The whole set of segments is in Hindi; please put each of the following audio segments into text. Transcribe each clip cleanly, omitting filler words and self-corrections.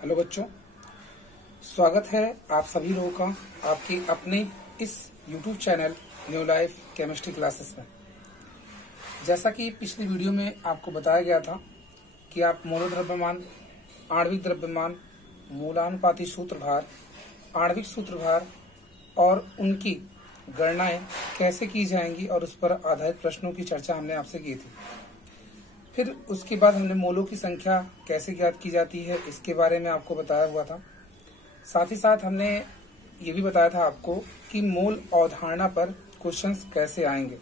हेलो बच्चों, स्वागत है आप सभी लोगों का आपके अपने इस YouTube channel new life chemistry classes में। जैसा कि पिछली वीडियो में आपको बताया गया था कि आप मोनोद्रव्यमान, आणविक द्रव्यमान, मूलानुपाती सूत्रभार, आणविक सूत्रभार और उनकी गणनाएं कैसे की जाएंगी और उस पर आधारित प्रश्नों की चर्चा हमने आपसे की थी। फिर उसके बाद हमने मोलों की संख्या कैसे ज्ञात की जाती है इसके बारे में आपको बताया हुआ था। साथ ही साथ हमने ये भी बताया था आपको कि मोल अवधारणा पर क्वेश्चंस कैसे आएंगे।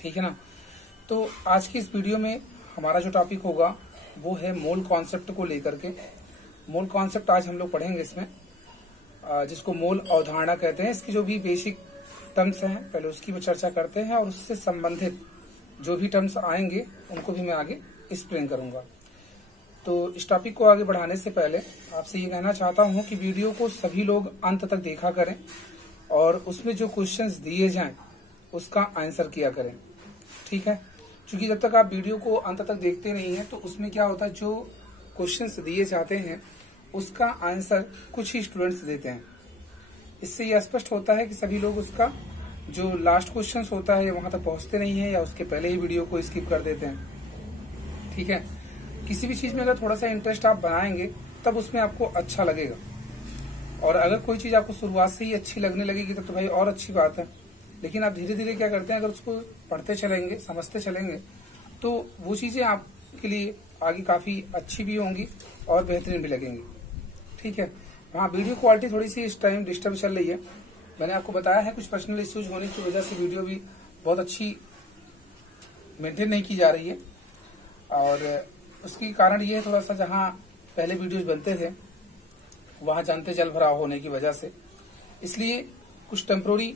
ठीक है ना। तो आज की इस वीडियो में हमारा जो टॉपिक होगा वो है मोल कॉन्सेप्ट को लेकर के। मोल कॉन्सेप्ट आज हम लोग पढ़ेंगे इसमें, जिसको मोल अवधारणा कहते हैं। इसकी जो भी बेसिक टर्म्स हैं पहले उसकी भी चर्चा करते हैं और उससे संबंधित जो भी टर्म्स आएंगे उनको भी मैं आगे एक्सप्लेन करूंगा। तो इस टॉपिक को आगे बढ़ाने से पहले आपसे ये कहना चाहता हूं कि वीडियो को सभी लोग अंत तक देखा करें और उसमें जो क्वेश्चंस दिए जाएं उसका आंसर किया करें। ठीक है, क्योंकि जब तक आप वीडियो को अंत तक देखते नहीं हैं तो उसमें क्या होता है, जो क्वेश्चंस दिए जाते हैं उसका आंसर कुछ ही स्टूडेंट्स देते हैं। इससे यह स्पष्ट होता है कि सभी लोग उसका जो लास्ट क्वेश्चन होता है वहां तक पहुंचते नहीं है या उसके पहले ही वीडियो को स्किप कर देते हैं। ठीक है, किसी भी चीज में अगर थोड़ा सा इंटरेस्ट आप बनाएंगे तब उसमें आपको अच्छा लगेगा, और अगर कोई चीज आपको शुरुआत से ही अच्छी लगने लगेगी तब तो भाई और अच्छी बात है। लेकिन आप धीरे धीरे क्या करते हैं, अगर उसको पढ़ते चलेंगे, समझते चलेंगे तो वो चीजें आपके लिए आगे काफी अच्छी भी होंगी और बेहतरीन भी लगेंगी। ठीक है, हाँ, वीडियो क्वालिटी थोड़ी सी इस टाइम डिस्टर्ब चल रही है। मैंने आपको बताया है कुछ पर्सनल इश्यूज होने की वजह से वीडियो भी बहुत अच्छी मेंटेन नहीं की जा रही है, और उसकी कारण ये है थोड़ा सा, जहां पहले वीडियोज बनते थे वहां जानते जल भराव होने की वजह से, इसलिए कुछ टेम्पोररी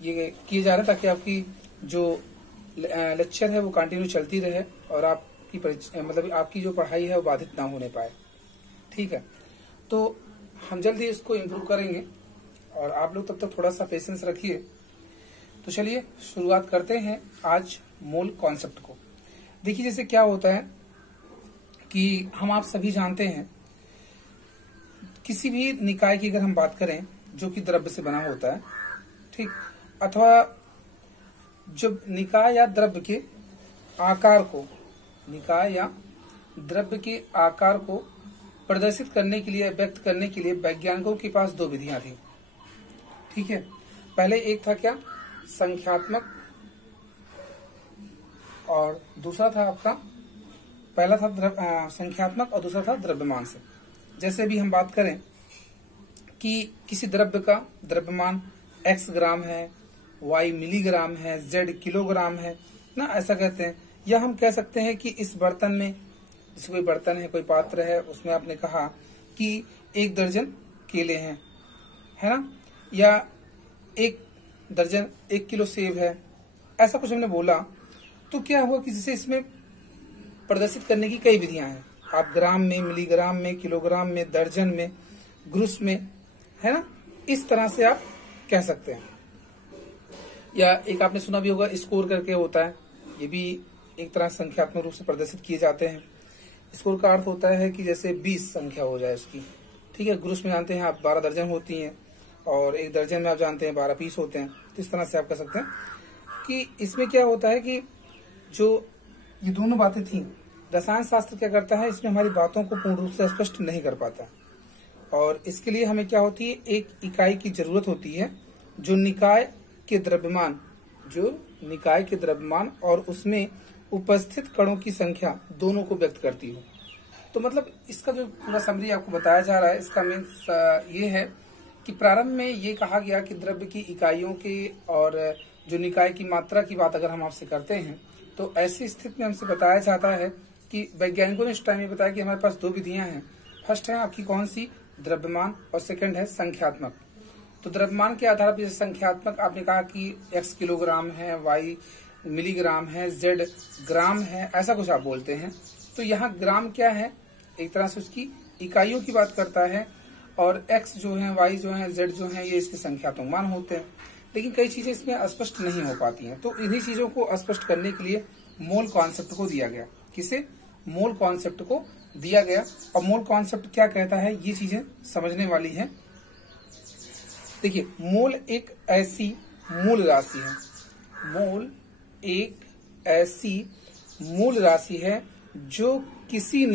ये किए जा रहे हैं ताकि आपकी जो लेक्चर है वो कंटिन्यू चलती रहे और आपकी मतलब आपकी जो पढ़ाई है वो बाधित ना होने पाए। ठीक है, तो हम जल्दी इसको इम्प्रूव करेंगे और आप लोग तब तक थोड़ा सा पेशेंस रखिए। तो चलिए शुरुआत करते हैं आज मोल कॉन्सेप्ट को। देखिए, जैसे क्या होता है कि हम आप सभी जानते हैं, किसी भी निकाय की अगर हम बात करें जो कि द्रव्य से बना होता है, ठीक, अथवा जब निकाय या द्रव्य के आकार को, निकाय या द्रव्य के आकार को प्रदर्शित करने के लिए, व्यक्त करने के लिए वैज्ञानिकों के पास दो विधियां थी। ठीक है, पहले एक था क्या, संख्यात्मक, और दूसरा था आपका, पहला था संख्यात्मक और दूसरा था द्रव्यमान से। जैसे भी हम बात करें कि किसी द्रव्य का द्रव्यमान x ग्राम है, y मिलीग्राम है, z किलोग्राम है ना, ऐसा कहते हैं। या हम कह सकते हैं कि इस बर्तन में, जैसे कोई बर्तन है, कोई पात्र है, उसमें आपने कहा कि 1 दर्जन केले हैं, है ना, या 1 दर्जन 1 किलो सेब है, ऐसा कुछ हमने बोला। तो क्या हुआ कि जैसे इसमें प्रदर्शित करने की कई विधियां हैं। आप ग्राम में, मिलीग्राम में, किलोग्राम में, दर्जन में, ग्रुस में, है ना, इस तरह से आप कह सकते हैं। या एक आपने सुना भी होगा स्कोर करके होता है, ये भी एक तरह संख्यात्मक रूप से प्रदर्शित किए जाते हैं। स्कोर का अर्थ होता है कि जैसे 20 संख्या हो जाए उसकी। ठीक है, ग्रुस में जानते हैं आप 12 दर्जन होती हैं और 1 दर्जन में आप जानते हैं 12 पीस होते हैं। तो इस तरह से आप कह सकते हैं कि इसमें क्या होता है कि जो ये दोनों बातें थी, रसायन शास्त्र क्या करता है, इसमें हमारी बातों को पूर्ण रूप से स्पष्ट नहीं कर पाता, और इसके लिए हमें क्या होती है, एक इकाई की जरूरत होती है जो निकाय के द्रव्यमान, जो निकाय के द्रव्यमान और उसमें उपस्थित कणों की संख्या दोनों को व्यक्त करती हो। तो मतलब इसका जो पूरा समरी आपको बताया जा रहा है, इसका मीन्स ये है कि प्रारंभ में ये कहा गया कि द्रव्य की इकाइयों के और जो निकाय की मात्रा की बात अगर हम आपसे करते हैं तो ऐसी स्थिति में हमसे बताया जाता है कि वैज्ञानिकों ने इस टाइम में बताया कि हमारे पास दो विधियां हैं। फर्स्ट है आपकी कौन सी, द्रव्यमान, और सेकंड है संख्यात्मक। तो द्रव्यमान के आधार पर, जैसे संख्यात्मक आपने कहा कि x किलोग्राम है, y मिलीग्राम है, z ग्राम है, ऐसा कुछ आप बोलते हैं। तो यहाँ ग्राम क्या है, एक तरह से उसकी इकाइयों की बात करता है, और x जो है, y जो है, z जो है, ये इसके संख्यात्मक मान होते हैं। लेकिन कई चीजें इसमें अस्पष्ट नहीं हो पाती हैं, तो इन्हीं चीजों को स्पष्ट करने के लिए मोल कॉन्सेप्ट को दिया गया। किसे, मोल कॉन्सेप्ट को दिया गया। और मोल कॉन्सेप्ट क्या कहता है, ये चीजें समझने वाली हैं। देखिए, मोल एक ऐसी मूल राशि है, मोल एक ऐसी मूल राशि है जो किसी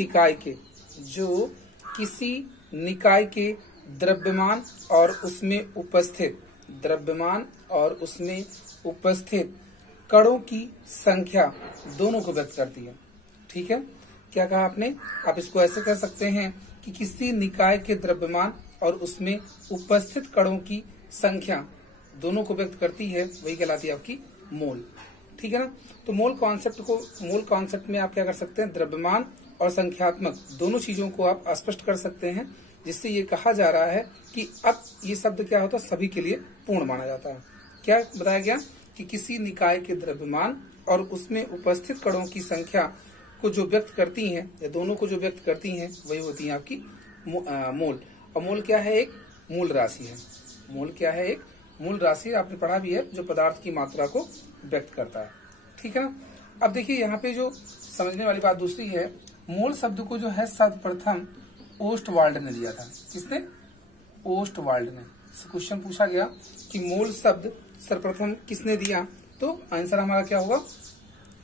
निकाय के द्रव्यमान और उसमें उपस्थित कणों की संख्या दोनों को व्यक्त करती है। ठीक है, क्या कहा आपने? आप इसको ऐसे कह सकते हैं कि किसी निकाय के द्रव्यमान और उसमें उपस्थित कणों की संख्या दोनों को व्यक्त करती है, वही कहलाती है आपकी मोल। ठीक है ना? तो मोल कॉन्सेप्ट में आप क्या कर सकते हैं, द्रव्यमान और संख्यात्मक दोनों चीजों को आप स्पष्ट कर सकते हैं, जिससे ये कहा जा रहा है कि अब ये शब्द क्या होता है, सभी के लिए पूर्ण माना जाता है। क्या बताया गया कि किसी निकाय के द्रव्यमान और उसमें उपस्थित कणों की संख्या को जो व्यक्त करती हैं, या दोनों को जो व्यक्त करती हैं, वही होती है आपकी मोल। और मोल क्या है? एक मूल राशि है। मोल क्या है? एक मूल राशि, आपने पढ़ा भी है, जो पदार्थ की मात्रा को व्यक्त करता है। ठीक है ना? अब देखिए, यहाँ पे जो समझने वाली बात दूसरी है, मोल शब्द को जो है सर्वप्रथम ओस्टवाल्ड ने दिया था। किसने? ओस्टवाल्ड ने। क्वेश्चन पूछा गया कि मोल शब्द सर्वप्रथम किसने दिया, तो आंसर हमारा क्या होगा?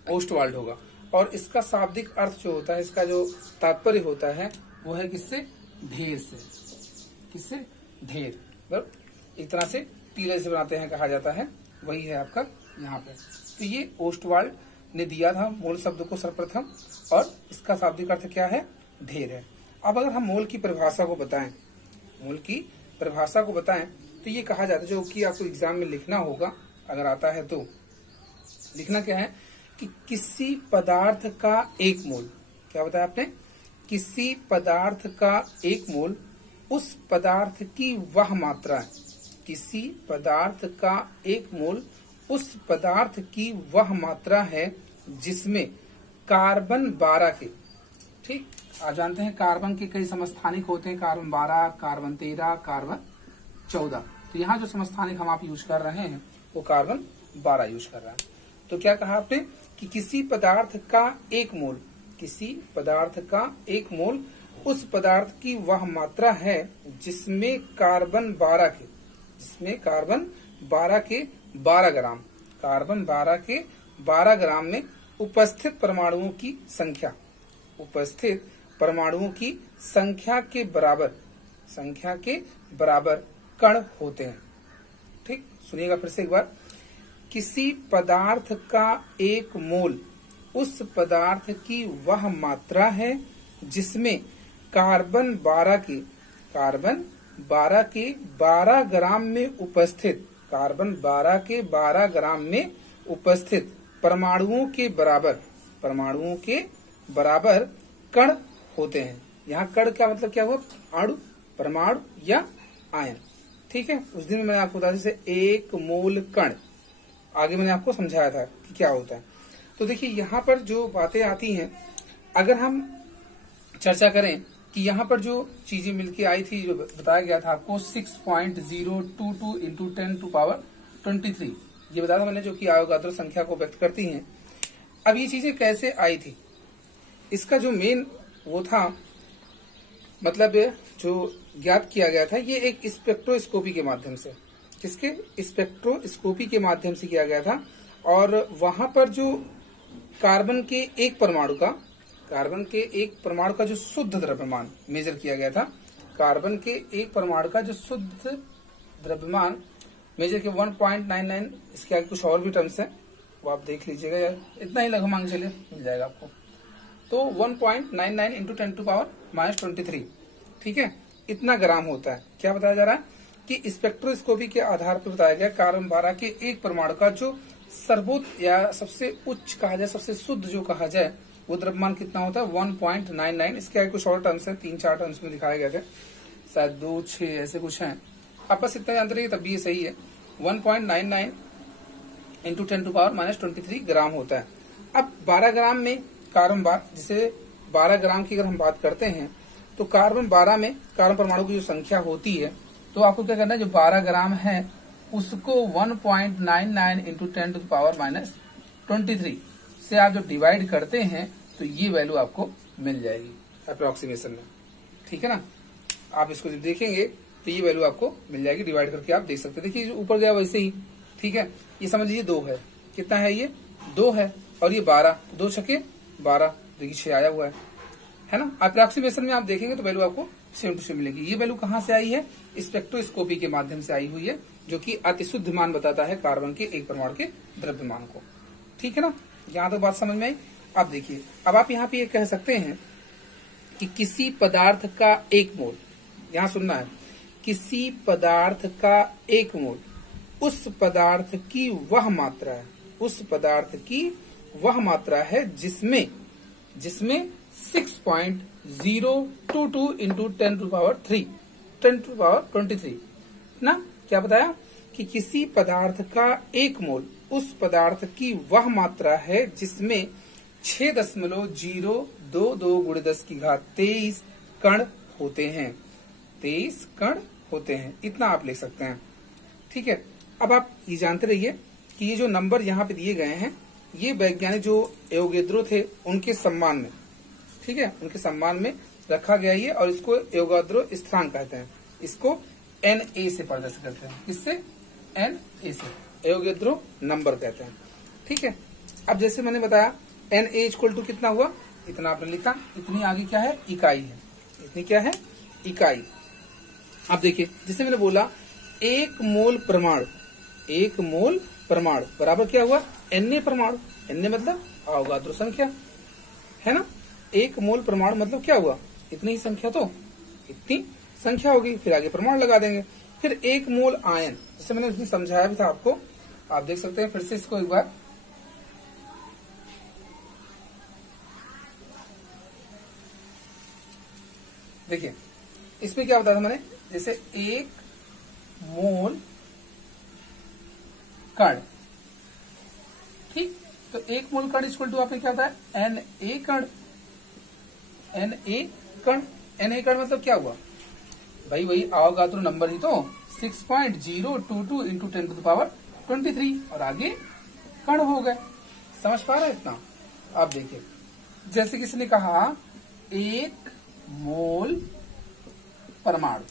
ओस्टवाल्ड होगा। और इसका शाब्दिक अर्थ जो होता है, इसका जो तात्पर्य होता है, वो है किससे? ढेर से। किससे? ढेर। बराबर, एक तरह से टीले से बनाते हैं, कहा जाता है, वही है आपका यहाँ पे। तो ये ओस्टवाल्ड ने दिया था मोल शब्द को सर्वप्रथम, और इसका शाब्दिक अर्थ क्या है? ढेर है। अब अगर हम मोल की परिभाषा को बताएं, तो ये कहा जाता है, जो कि आपको एग्जाम में लिखना होगा, अगर आता है तो लिखना क्या है कि किसी पदार्थ का एक मोल, क्या बताया आपने? किसी पदार्थ का एक मोल उस पदार्थ की वह मात्रा है। किसी पदार्थ का एक मोल उस पदार्थ की वह मात्रा है जिसमें कार्बन 12 के, ठीक, आप जानते हैं कार्बन के कई समस्थानिक होते हैं, कार्बन 12, कार्बन 13, कार्बन 14। तो यहाँ जो समस्थानिक हम आप यूज कर रहे हैं, वो कार्बन 12 यूज कर रहा है। तो क्या कहा आपने कि किसी पदार्थ का एक मोल, किसी पदार्थ का एक मोल उस पदार्थ की वह मात्रा है जिसमें कार्बन 12 के 12 ग्राम, कार्बन 12 के 12 ग्राम में उपस्थित परमाणुओं की संख्या के बराबर कण होते हैं। ठीक, सुनिएगा फिर से एक बार। किसी पदार्थ का एक मोल उस पदार्थ की वह मात्रा है जिसमें कार्बन 12 के 12 ग्राम में उपस्थित परमाणुओं के बराबर कण होते हैं। यहाँ कण क्या मतलब क्या हुआ? अणु, परमाणु या आयन। ठीक है, उस दिन मैंने आपको बताया जैसे एक मोल कण, आगे मैंने आपको समझाया था कि क्या होता है। तो देखिए, यहाँ पर जो बातें आती हैं, अगर हम चर्चा करें कि यहाँ पर जो चीजें मिलके आई थी, जो बताया गया था आपको 6.022 इंटू 10⁻23, ये बताया था मैंने, जो कि अवगाद्रो संख्या को व्यक्त करती हैं। अब ये चीजें कैसे आई थी, इसका जो मेन वो था, मतलब जो ज्ञात किया गया था, ये एक स्पेक्ट्रोस्कोपी के माध्यम से, किसके? स्पेक्ट्रोस्कोपी के माध्यम से किया गया था। और वहां पर जो कार्बन के एक परमाणु का जो शुद्ध द्रव्यमान मेजर किया गया था, कार्बन के एक परमाणु का जो शुद्ध द्रव्यमान मेजर के 1.99, इसके आगे कुछ और भी टर्म्स है, वो आप देख लीजिएगा यार, इतना ही लगभग मांग चलिए, मिल जाएगा आपको। तो 1.99 इंटू 10⁻23, ठीक है, इतना ग्राम होता है। क्या बताया जा रहा है कि स्पेक्ट्रोस्कोपी के आधार पर बताया गया कार्बन 12 के एक परमाणु का जो सर्वोच्च या सबसे उच्च कहा जाए, सबसे शुद्ध जो कहा जाए, वो द्रव्यमान कितना होता है? 1.99। इसके आगे कुछ और टर्म्स है, 3-4 टर्म्स में दिखाए गए थे, शायद 2-6 ऐसे कुछ हैं, आप बस इतना जानते रहिए तब भी ये सही है। 1.99 इंटू 10⁻23 ग्राम होता है। अब 12 ग्राम में कार्बन 12, जिसे 12 ग्राम की अगर हम बात करते हैं, तो कार्बन 12 में कार्बन परमाणु की जो संख्या होती है, तो आपको क्या करना है, जो 12 ग्राम है उसको 1.99 इंटू 10⁻23 से आप जो डिवाइड करते हैं, तो ये वैल्यू आपको मिल जाएगी अप्रोक्सीमेशन में, ठीक है ना। आप इसको जब देखेंगे तो ये वैल्यू आपको मिल जाएगी, डिवाइड करके आप देख सकते हैं। देखिए ऊपर गया वैसे ही, ठीक है। ये समझ लीजिए 2 है, कितना है ये 2 है, और ये 12, 2 छके 12, देखिए 6 आया हुआ है ना। अप्रोक्सीमेशन में आप देखेंगे तो वैल्यू आपको सेम टू सेम मिलेगी। ये वैल्यू कहाँ से आई है, स्पेक्ट्रोस्कोपी के माध्यम से आई हुई है, जो कि अति शुद्ध मान बताता है कार्बन के एक परमाणु के द्रव्यमान को, ठीक है ना। यहाँ तक बात समझ में आई। आप देखिए, अब आप यहाँ पे ये कह सकते हैं कि किसी पदार्थ का एक मोल, यहाँ सुनना है, किसी पदार्थ का एक मोल उस पदार्थ की वह मात्रा है, उस पदार्थ की वह मात्रा है जिसमें 6.022 इंटू 10⁻³ ना। क्या बताया कि किसी पदार्थ का एक मोल उस पदार्थ की वह मात्रा है जिसमें 6.022 × 10⁻23 कण होते हैं, 23 कण होते हैं, इतना आप लिख सकते हैं, ठीक है। अब आप ये जानते रहिए कि ये जो नंबर यहाँ पे दिए गए हैं, ये वैज्ञानिक जो एवोगैड्रो थे उनके सम्मान में, ठीक है, उनके सम्मान में रखा गया ये, और इसको एवोगैड्रो स्थिरांक कहते हैं। इसको Na से प्रदर्शित करते हैं, किससे, Na से, एवोगैड्रो नंबर कहते हैं, ठीक है। अब जैसे मैंने बताया Na = कितना हुआ, इतना आपने लिखा, इतनी आगे क्या है, इकाई है, इतनी क्या है, इकाई। अब देखिए जैसे मैंने बोला एक मोल परमाणु, एक मोल परमाणु बराबर क्या हुआ, Na परमाणु, Na मतलब अवोगाद्रो संख्या, है ना। एक मोल परमाणु मतलब क्या हुआ, इतनी ही संख्या, तो इतनी संख्या होगी, फिर आगे परमाणु लगा देंगे। फिर एक मोल आयन, जैसे मैंने उसमें समझाया भी था आपको, आप देख सकते हैं फिर से इसको एक बार। देखिए इसमें क्या बताया था मैंने, जैसे एक मोल कण, ठीक, तो एक मोल कण = आपने क्या बताया, Na कण, Na कण, Na कण मतलब क्या हुआ भाई, वही अवोगाद्रो नंबर ही तो, 6.022 इंटू 10⁻23, और आगे कण हो गए। समझ पा रहे इतना। आप देखिए जैसे किसी ने कहा एक मोल परमाणु,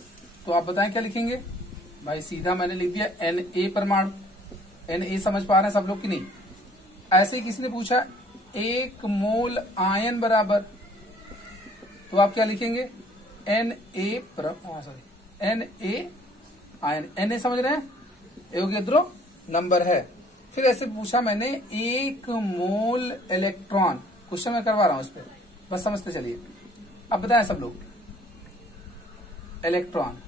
तो आप बताएं क्या लिखेंगे भाई, सीधा मैंने लिख दिया Na परमाणु, Na समझ पा रहे हैं सब लोग कि नहीं। ऐसे ही किसी ने पूछा एक मोल आयन बराबर, तो आप क्या लिखेंगे, Na आयन, Na समझ रहे हैं, एवोगैड्रो नंबर है। फिर ऐसे पूछा मैंने एक मोल इलेक्ट्रॉन, क्वेश्चन मैं करवा रहा हूं इस पे, बस समझते चलिए। अब बताएं सब लोग, इलेक्ट्रॉन,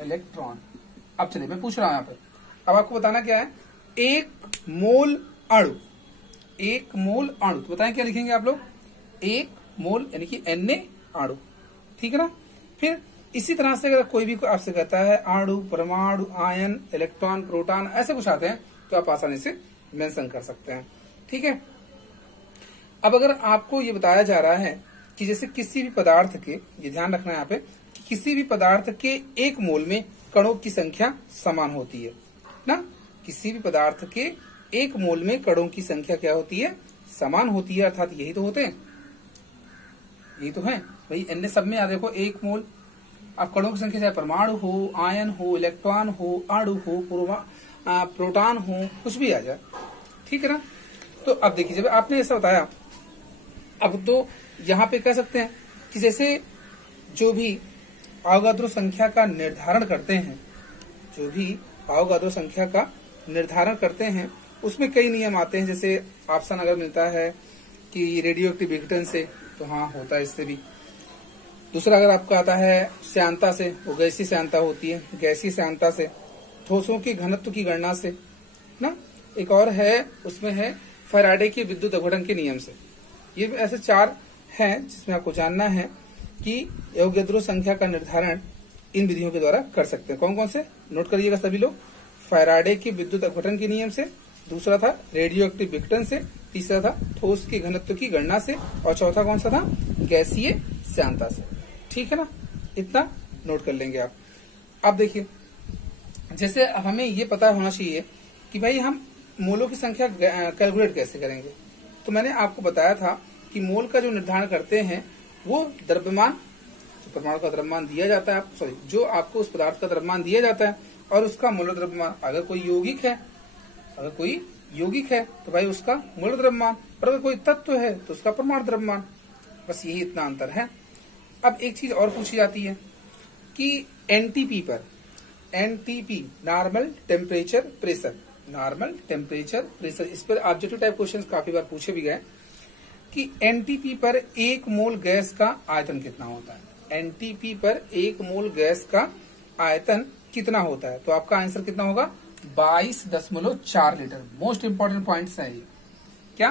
इलेक्ट्रॉन। अब चलिए मैं पूछ रहा हूं यहाँ पर, अब आपको बताना क्या है, एक मोल अणु, एक मोल अणु, तो बताएं क्या लिखेंगे आप लोग, एक मोल यानी कि Na अणु, ठीक है ना। फिर इसी तरह से अगर कोई भी आपसे कहता है अणु, परमाणु, आयन, इलेक्ट्रॉन, प्रोटॉन, ऐसे कुछ आते हैं तो आप आसानी से मेंशन कर सकते हैं, ठीक है। अब अगर आपको ये बताया जा रहा है कि जैसे किसी भी पदार्थ के, ये ध्यान रखना है यहाँ पे, किसी भी पदार्थ के एक मोल में कणों की संख्या समान होती है ना, किसी भी पदार्थ के एक मोल में कणों की संख्या क्या होती है, समान होती है, अर्थात यही तो होते हैं, यही तो है भाई। अन्य सब में देखो एक मोल, अब कणों की संख्या चाहे परमाणु हो, आयन हो, इलेक्ट्रॉन हो, अणु हो, प्रोटॉन हो, कुछ भी आ जाए, ठीक है ना। तो अब देखिए जब आपने ऐसा बताया, अब तो यहाँ पे कह सकते हैं कि जैसे जो भी अवोगाद्रो संख्या का निर्धारण करते हैं, जो भी अवोगाद्रो संख्या का निर्धारण करते हैं, उसमें कई नियम आते हैं। जैसे ऑप्शन अगर मिलता है कि रेडियो एक्टिव विघटन से, तो हाँ होता है इससे भी। दूसरा अगर आपका आता है श्यानता से, वो गैसीय श्यानता होती है, गैसीय श्यानता से, ठोसों के घनत्व की गणना से ना। एक और है, उसमें है फैराडे के विद्युत अपघटन के नियम से। ये ऐसे 4 हैं जिसमें आपको जानना है कि एवोगैड्रो संख्या का निर्धारण इन विधियों के द्वारा कर सकते हैं। कौन कौन से नोट करिएगा सभी लोग, फैराडे के विद्युत अपघटन के नियम से, दूसरा था रेडियो एक्टिव विघटन से, तीसरा था ठोस के घनत्व की गणना से, और चौथा कौन सा था, गैसीय श्यानता से, ठीक है ना। इतना नोट कर लेंगे आप। अब देखिए जैसे हमें ये पता होना चाहिए कि भाई हम मोलों की संख्या कैलकुलेट कैसे करेंगे, तो मैंने आपको बताया था कि मोल का जो निर्धारण करते हैं वो द्रव्यमान, जो परमाणु का द्रव्यमान दिया जाता है, सॉरी जो आपको उस पदार्थ का द्रव्यमान दिया जाता है और उसका मोलर द्रव्यमान। अगर कोई यौगिक है तो भाई उसका मोलर द्रव्यमान, और अगर कोई तत्व है तो उसका परमाणु द्रव्यमान। बस यही इतना अंतर है। अब एक चीज और पूछी जाती है कि एनटीपी पर, NTP normal temperature pressure, normal temperature pressure, इस पर ऑब्जेक्टिव टाइप क्वेश्चन काफी बार पूछे भी गए कि एनटीपी पर 1 मोल गैस का आयतन कितना होता है। एनटीपी पर 1 मोल गैस का आयतन कितना होता है? तो आपका आंसर कितना होगा? 22.4 लीटर। मोस्ट इंपॉर्टेंट पॉइंट्स है ये क्या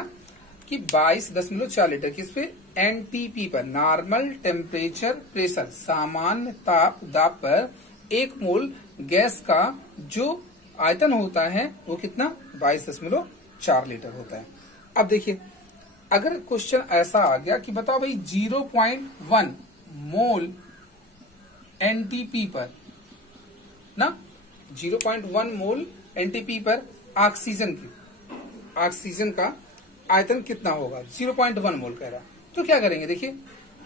कि 22.4 लीटर किस पे? एनटीपी पर, नॉर्मल टेम्परेचर प्रेशर, सामान्य ताप दाब पर 1 मोल गैस का जो आयतन होता है वो कितना? 22.4 लीटर होता है। अब देखिए, अगर क्वेश्चन ऐसा आ गया कि बताओ भाई 0.1 मोल एनटीपी पर ना, 0.1 मोल एनटीपी पर ऑक्सीजन का आयतन कितना होगा? 0.1 मोल कह रहा। तो क्या करेंगे? देखिए,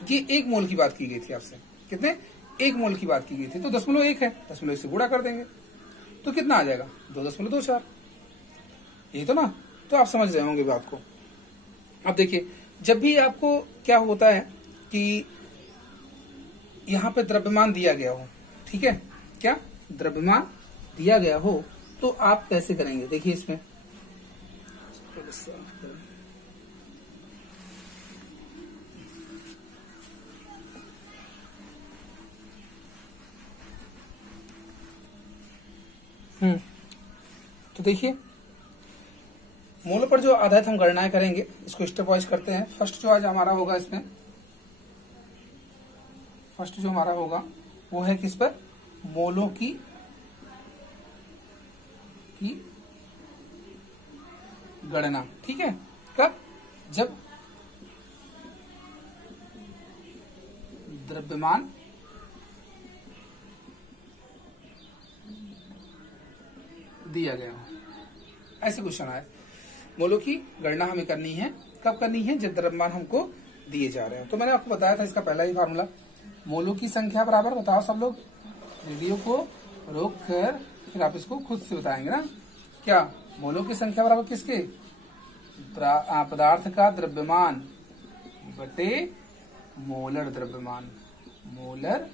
ये 1 मोल की बात की गई थी आपसे, कितने? 1 मोल की बात की गई थी, तो 0.1 है, 0.1 से गुणा कर देंगे तो कितना आ जाएगा? 2.24। यही तो ना? तो आप समझ रहे होंगे बात को। अब देखिए, जब भी आपको क्या होता है कि यहाँ पे द्रव्यमान दिया गया हो, ठीक है, क्या द्रव्यमान दिया गया हो, तो आप कैसे करेंगे? देखिए इसमें तो देखिए, मोल पर जो आधारित हम गणनाएं करेंगे इसको स्टेप वाइज करते हैं। फर्स्ट जो आज हमारा होगा, इसमें फर्स्ट जो हमारा होगा वो है किस पर? मोलों की गणना। ठीक है, कब? जब द्रव्यमान दिया गया हो, ऐसे क्वेश्चन आए। मोलों की गणना हमें करनी है, कब करनी है? जब द्रव्यमान हमको दिए जा रहे हैं। तो मैंने आपको बताया था इसका पहला ही फार्मूला, मोलों की संख्या बराबर, बताओ सब लोग, वीडियो को रोक कर फिर आप इसको खुद से बताएंगे ना। क्या? मोलों की संख्या बराबर किसके? पदार्थ का द्रव्यमान बटे मोलर द्रव्यमान। मोलर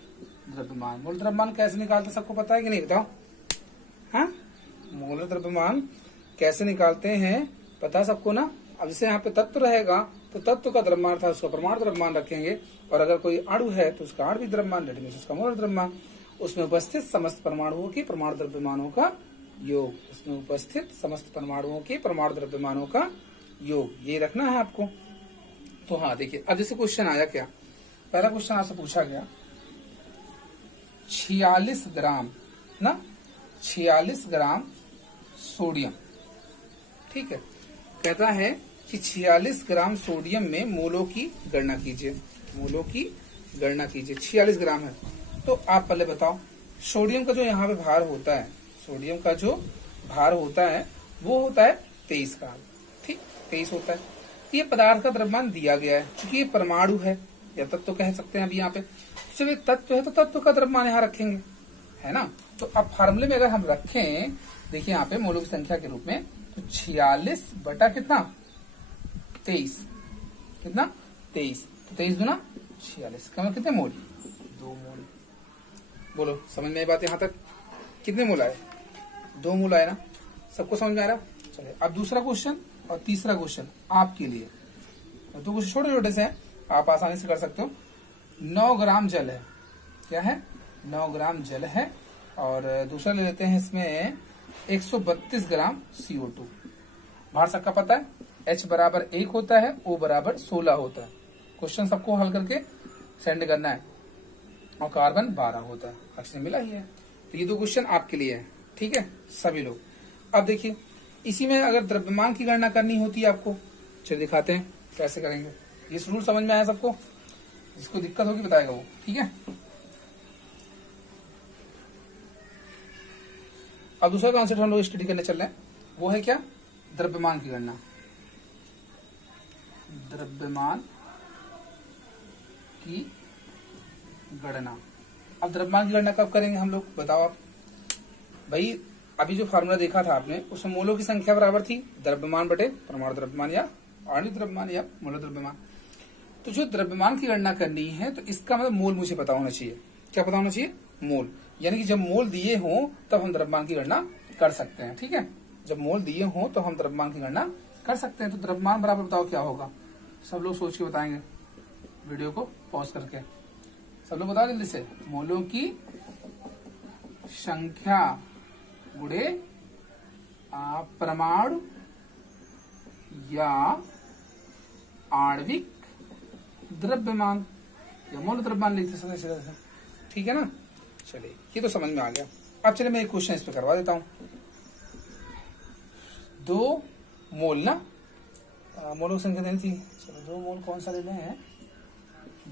द्रव्यमान, मोलर द्रव्यमान कैसे निकालते सबको पता है कि नहीं? बताओ। हाँ, मोलर द्रव्यमान कैसे निकालते हैं पता सबको ना। अब जैसे यहाँ पे तत्व रहेगा तो तत्व का द्रव्यमान था उसका परमाणु द्रव्यमान रखेंगे, और अगर कोई अणु है तो उसका आणविक द्रव्यमान, डेट मीन्स उसका मोलर द्रव्यमान। उसमें उपस्थित समस्त परमाणुओं के परमाणु द्रव्यमानों का योग, उसमें उपस्थित समस्त परमाणुओं के परमाणु द्रव्यमानों का योग, ये रखना है आपको। तो हाँ देखिए, अब जैसे क्वेश्चन आया, क्या पहला क्वेश्चन आपसे पूछा गया 46 ग्राम ना, 46 ग्राम सोडियम। ठीक है, कहता है कि 46 ग्राम सोडियम में मोलों की गणना कीजिए। मोलों की गणना कीजिए, 46 ग्राम है। तो आप पहले बताओ, सोडियम का जो यहाँ पे भार होता है, सोडियम का जो भार होता है वो होता है 23 ग्राम। ठीक, 23 होता है। तो ये पदार्थ का द्रव्यमान दिया गया है, क्योंकि ये परमाणु है या तत्व कह सकते हैं अभी यहाँ पे। जब ये तत्व है तो तत्व का द्रव्यमान यहाँ रखेंगे, है ना। तो अब फार्मूले में अगर हम रखें, देखिए यहाँ पे मोलों की संख्या के रूप में, तो 46 बटा कितना? 23, कितना? 23, तो 23 गुना 46 का मतलब कितने मोल? 2 मोल। बोलो, समझ में आई बात यहाँ तक? कितने मोल आए? 2 मोल आए ना। सबको समझ में आ रहा? चलिए, अब दूसरा क्वेश्चन और तीसरा क्वेश्चन आपके लिए। तो कुछ छोटे छोटे से हैं, आप आसानी से कर सकते हो। 9 ग्राम जल है, क्या है? 9 ग्राम जल है, और दूसरा ले लेते हैं इसमें 132 ग्राम CO2। भार सबका पता है, H बराबर 1 होता है, O बराबर 16 होता है। क्वेश्चन सबको हल करके सेंड करना है, और कार्बन 12 होता है। ऑक्सीजन मिला ही है। तो ये 2 क्वेश्चन आपके लिए है, ठीक है सभी लोग। अब देखिए, इसी में अगर द्रव्यमान की गणना करनी होती है आपको, चलिए दिखाते हैं कैसे करेंगे। इस रूल समझ में आया सबको? जिसको दिक्कत होगी बताएगा वो, ठीक है। अब दूसरा कॉन्सेप्ट हम लोग स्टडी करने चल रहे हैं, वो है क्या? द्रव्यमान की गणना। द्रव्यमान की गणना। अब द्रव्यमान की गणना कब करेंगे हम लोग, बताओ आप। भाई अभी जो फार्मूला देखा था आपने, उसमें मोलों की संख्या बराबर थी द्रव्यमान बटे परमाणु द्रव्यमान या आणविक द्रव्यमान या मोल द्रव्यमान। तो जो द्रव्यमान की गणना करनी है तो इसका मतलब मोल मुझे पता होना चाहिए। क्या पता होना चाहिए, मोल। यानी कि जब मोल दिए हों तब हम द्रव्यमान की गणना कर सकते हैं। ठीक है, जब मोल दिए हों तो हम द्रव्यमान की गणना कर सकते हैं। तो द्रव्यमान बराबर बताओ क्या होगा, सब लोग सोच के बताएंगे, वीडियो को पॉज करके सब लोग बताओ जल्दी से। मोलों की संख्या गुणे परमाणु या आणविक द्रव्यमान या मोल द्रव्यमान लिखते समय। ठीक है ना, चलिए ये तो समझ में आ गया। अब चलिए मैं एक क्वेश्चन इस पे करवा देता हूं। 2 मोल ना, मोलों की संख्या देनी थी। चलो 2 मोल कौन सा ले लें हैं,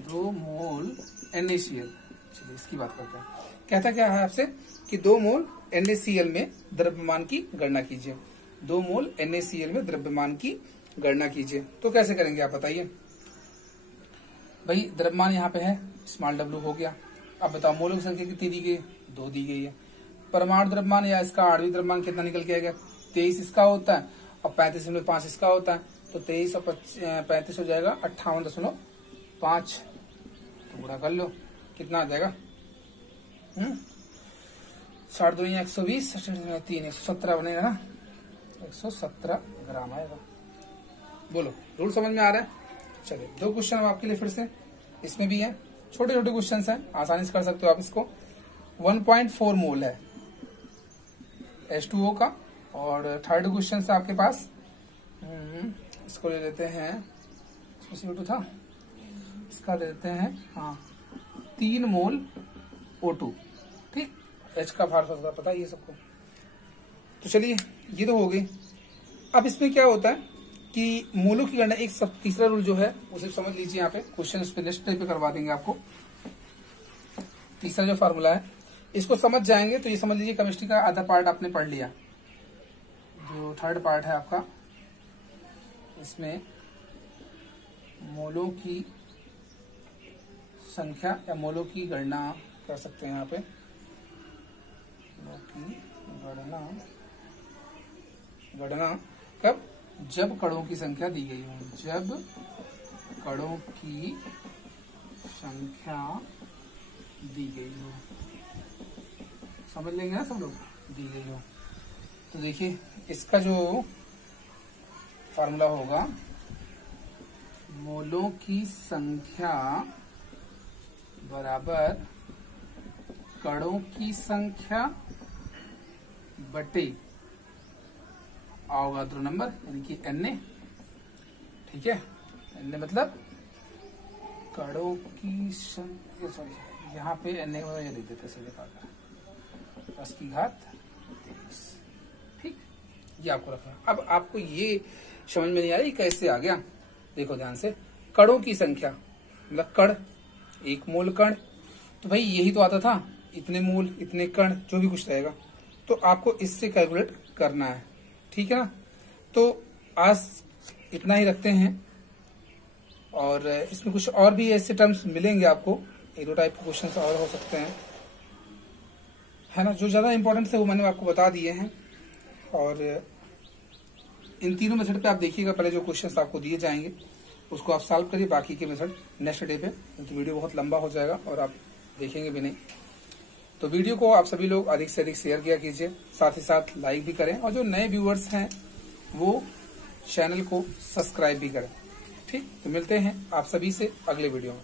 2 मोल NaCl। चलिए इसकी बात करते हैं। कहता क्या है आपसे कि 2 मोल NaCl में द्रव्यमान की गणना कीजिए। 2 मोल NaCl में द्रव्यमान की गणना कीजिए। तो कैसे करेंगे आप बताइए। भाई द्रव्यमान यहाँ पे है, स्मॉल w हो गया। अब बताओ मोलों की संख्या कितनी दी गई, 2 दी गई है। परमाणु द्रव्यमान या इसका आणविक द्रव्यमान कितना निकल के आएगा, 23 इसका होता है और 35.5 इसका होता है। तो 23 और 35 हो जाएगा 58.5। तो गुणा कर लो, कितना आ जाएगा 62 120 3 117 बनेगा ना, 117 ग्राम आएगा। बोलो रूल समझ में आ रहा है। चलिए 2 क्वेश्चन अब आपके लिए फिर से, इसमें भी है छोटे छोटे क्वेश्चन हैं, आसानी से कर सकते हो आप इसको। 1.4 मोल है H2O का। और थर्ड क्वेश्चन है आपके पास, इसको ले लेते हैं, इसमें CO2 था, इसका ले लेते हैं 3 मोल O2। ठीक, H का फार्मूला पता है ये सबको। तो चलिए ये तो हो गई। अब इसमें क्या होता है कि मोलों की गणना, एक सब तीसरा रूल जो है उसे समझ लीजिए। यहाँ पे क्वेश्चन उस पे नेक्स्ट टाइप पे करवा देंगे आपको। तीसरा जो फार्मूला है इसको समझ जाएंगे तो ये समझ लीजिए केमिस्ट्री का आधा पार्ट आपने पढ़ लिया। जो थर्ड पार्ट है आपका, इसमें मोलों की संख्या या मोलों की गणना कर सकते हैं। यहाँ पे मोलों की गणना कब, जब कणों की संख्या दी गई हो। जब कणों की संख्या दी गई हो, समझ लेंगे ना सब लोग, दी गई हो। तो देखिए इसका जो फार्मूला होगा, मोलों की संख्या बराबर कणों की संख्या बटे अवोगाद्रो नंबर यानी कि Na। ठीक है, Na मतलब कणों की संख्या, सॉरी यहाँ पे Na का ये लिख देते सीधे काटकर 10⁻23। ठीक, ये आपको रखना। अब आपको ये समझ में नहीं आ रही कैसे आ गया, देखो ध्यान से। कणों की संख्या मतलब कण, 1 मोल कण, तो भाई यही तो आता था, इतने मोल इतने कण, जो भी कुछ रहेगा तो आपको इससे कैलकुलेट करना है। ठीक है ना, तो आज इतना ही रखते हैं। और इसमें कुछ और भी ऐसे टर्म्स मिलेंगे आपको, 1-2 टाइप के क्वेश्चन और हो सकते हैं, है ना। जो ज्यादा इंपॉर्टेंट थे वो मैंने आपको बता दिए हैं। और इन तीनों मेथड पे आप देखिएगा, पहले जो क्वेश्चंस आपको दिए जाएंगे उसको आप सॉल्व करिए, बाकी के मेथड नेक्स्ट डे पे, तो वीडियो बहुत लंबा हो जाएगा और आप देखेंगे भी नहीं। तो वीडियो को आप सभी लोग अधिक से अधिक शेयर किया कीजिए, साथ ही साथ लाइक भी करें, और जो नए व्यूअर्स हैं वो चैनल को सब्सक्राइब भी करें। ठीक, तो मिलते हैं आप सभी से अगले वीडियो में।